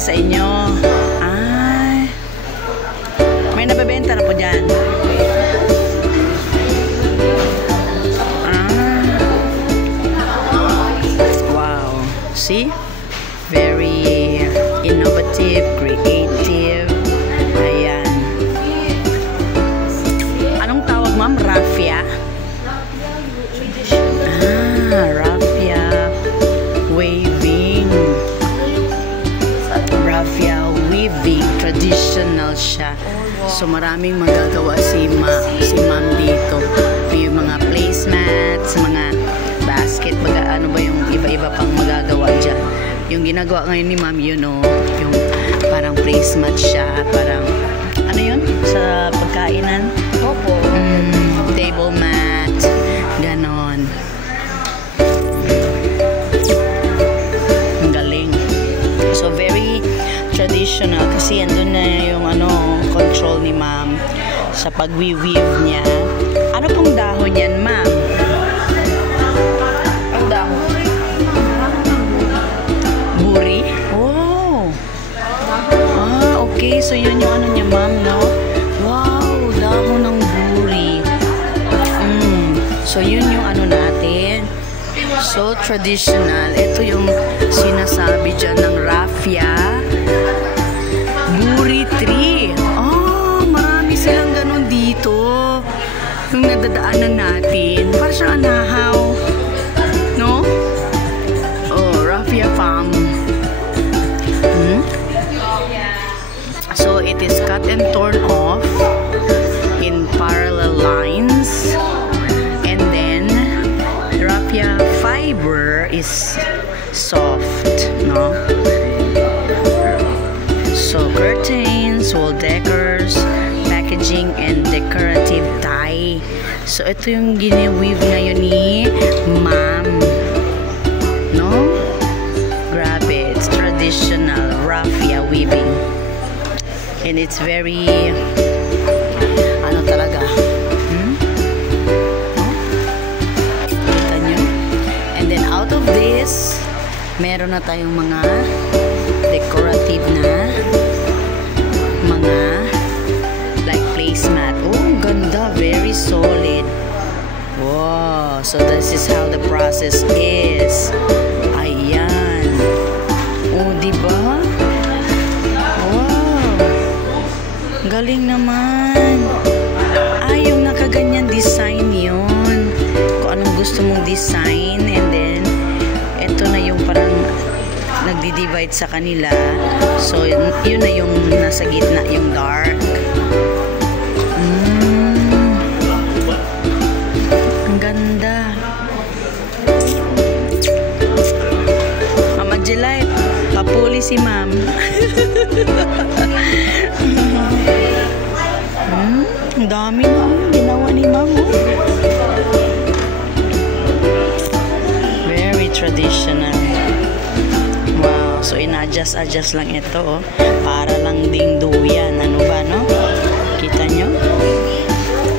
sa inyo. Ay. May nabebenta na po dyan. Wow. See? Very innovative, creative. Ayan. Anong tawag, ma'am? Raffia? Raffia weaving. Raffia weaving. Traditional siya. So maraming magagawa si ma'am dito. May mga placemats, mga basket, ano ba yung iba-iba pang magagawa dyan. Yung ginagawa ngayon ni ma'am, yun o, yung parang placemat siya, parang, ano yun? Sa pagkainan? Opo. Table mat, ganon. Ang galing. So, very traditional kasi andun na yung control ni ma'am sa pag-weave niya. Ano pong dahon yan, ma'am? Ang dahon. Buri? Oh. Okay. So, yun yung niya, ma'am, no? Wow, dahon ng buri. So, yun yung natin. So, traditional. Ito yung sinasabi dyan ng raffia. Buri tree. Oh, marami silang ganun dito. Yung nadadaanan natin. Parang siyang anahaw. No? Oh, raffia farm. So, it is cut and torn off in parallel lines. And then, raffia fiber is soft, no? So, curtains, wall decors, packaging, and decorative tie. So, ito yung gine-weave ngayon ni ma'am. No? Grabe, it's traditional raffia weaving. And it's very, talaga. Kita nyo? And then, out of this, meron na tayong mga decorative na mga like placemat. Oh, ang ganda. Very solid. Wow. So, this is how the process is. Ayan. Oh, diba? Wow. Galing naman. Yung nakaganyan design yun. Kung anong gusto mong design. And then, eto na yung parang nagdi-divide sa kanila. So, yun na yung nasa gitna, yung dark. Ang ganda. Mama Jelay, papuli si ma'am. Ang dami na ginawa ni ma'am. Very traditional. Wow. So, ina-adjust lang ito. Oh. Para lang ding duyan. Ano ba, no? Kita nyo?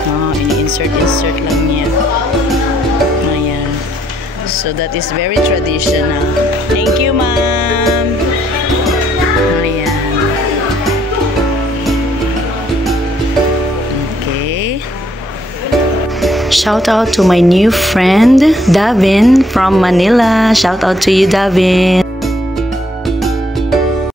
Oh, ini-insert lang niya. Ayan. So, that is very traditional. Thank you, ma'am. Ayan. Shout out to my new friend, Davin from Manila. Shout out to you, Davin.